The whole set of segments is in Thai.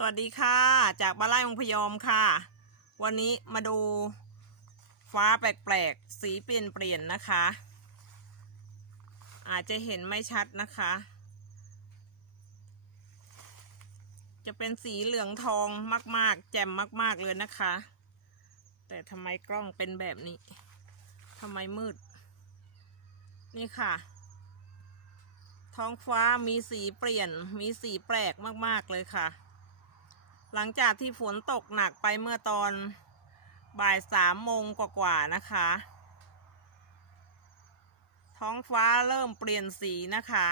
สวัสดีค่ะ จากบ้านไร่องพยอมค่ะ วันนี้มาดูฟ้าแปลกๆ สีเปลี่ยนเปลี่ยนนะคะ อาจจะเห็นไม่ชัดนะคะ จะเป็นสีเหลืองทองมาก ๆ แจ่มมาก ๆ เลยนะคะ แต่ทำไมกล้องเป็นแบบนี้ทำไมมืด นี่ค่ะ ท้องฟ้ามีสีเปลี่ยนมีสีแปลกมาก ๆ เลยค่ะ หลังจากที่ฝนตกหนักไปเมื่อตอนบ่ายสามโมงกว่าๆนะคะ ท้องฟ้าเริ่มเปลี่ยนสีนะคะ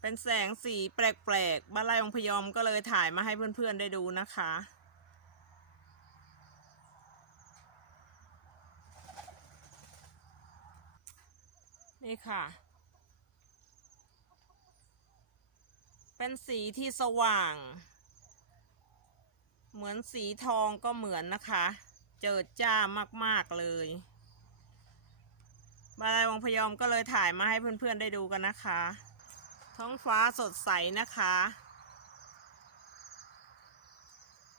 เป็นแสงสีแปลกๆบ้านไร่องพยอมก็เลยถ่ายมาให้เพื่อนๆได้ดูนะคะนี่ค่ะ เป็นสีที่สว่าง เหมือนสีทองก็เหมือนนะคะ เจิดจ้ามาก ๆ เลยบาลายวังพยอมก็เลยถ่ายมาให้เพื่อน ๆ ได้ดูกันนะคะ ท้องฟ้าสดใสนะคะ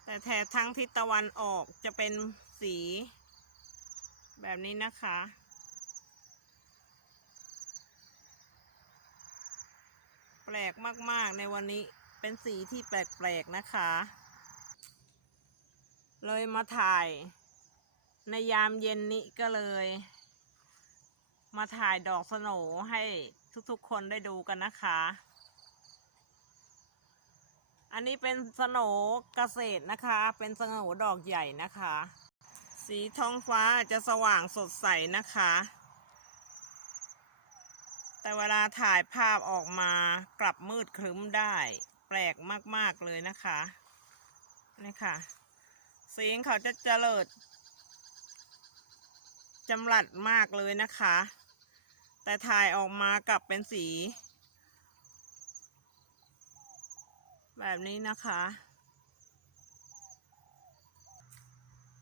แต่แถบทั้งทิศตะวันออกจะเป็นสีแบบนี้นะคะ แป ลกมาก ๆ ในวันนี้เป็นสีที่แปลก ๆ นะคะ เลยมาถ่าย ในยามเย็นนี้ก็เลย มาถ่ายดอกสโหนให้ทุกๆคนได้ดูกันนะคะ อันนี้เป็นสโหนเกษตรนะคะ เป็นสโหนดอกใหญ่นะคะ สีท้องฟ้าจะสว่างสดใสนะคะ แต่เวลาถ่ายภาพออกมากลับมืดครึ้มได้ แปลกมากๆเลยนะคะนี่ค่ะสีของเขาจะเจริญจำรัดมากเลยนะคะ แต่ถ่ายออกมากลับเป็นสี แบบนี้นะคะ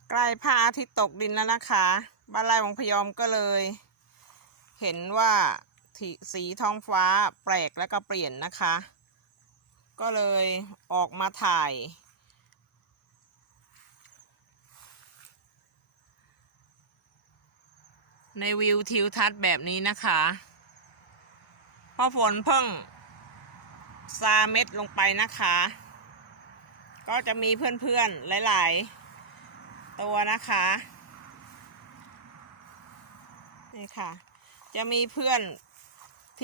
ใกล้พระอาทิตย์ตกดินแล้วนะคะ บ้านไร่วังพยอมก็เลย เห็นว่า สีท้องฟ้าแปลกแล้วก็เปลี่ยนนะคะ ก็เลยออกมาถ่าย ในวิวทิวทัศน์แบบนี้นะคะเพราะฝนเพิ่งซาเม็ดลงไปนะคะ ก็จะมีเพื่อนๆ หลาย ๆ ตัวนะคะ นี่ค่ะ จะมีเพื่อน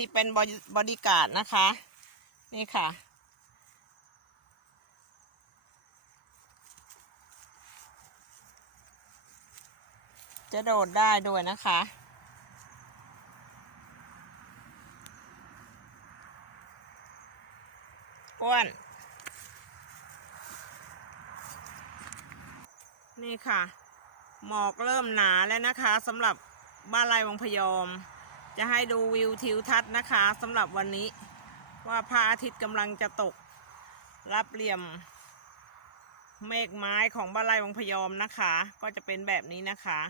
ที่เป็นบอดี้การ์ดนะคะ นี่ค่ะ จะโดดได้ด้วยนะคะอ้วนนี่ค่ะ หมอกเริ่มหนาแล้วนะคะสำหรับบ้านไร่วังพยอม จะให้ดูวิวทิวทัศน์นะคะสำหรับวันนี้ ว่าพระอาทิตย์กำลังจะตก รับเหลี่ยม เมฆไม้ของบ้านไร่วังพยอมนะคะ ก็จะเป็นแบบนี้นะคะ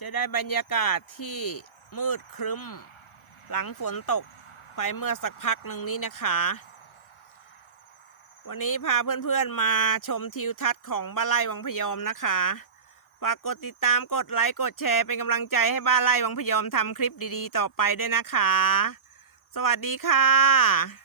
จะได้บรรยากาศที่ มืดครึ้ม หลังฝนตกไปเมื่อสักพักหนึ่งนี้นะคะ วันนี้พาเพื่อนๆมาชมทิวทัศน์ของบ้านไร่วังพยอมนะคะฝากกดติดตามกดไลค์กดแชร์เป็นกำลังใจให้บ้านไร่วังพยอมทำคลิปดีๆ ต่อไปด้วยนะคะ สวัสดีค่ะ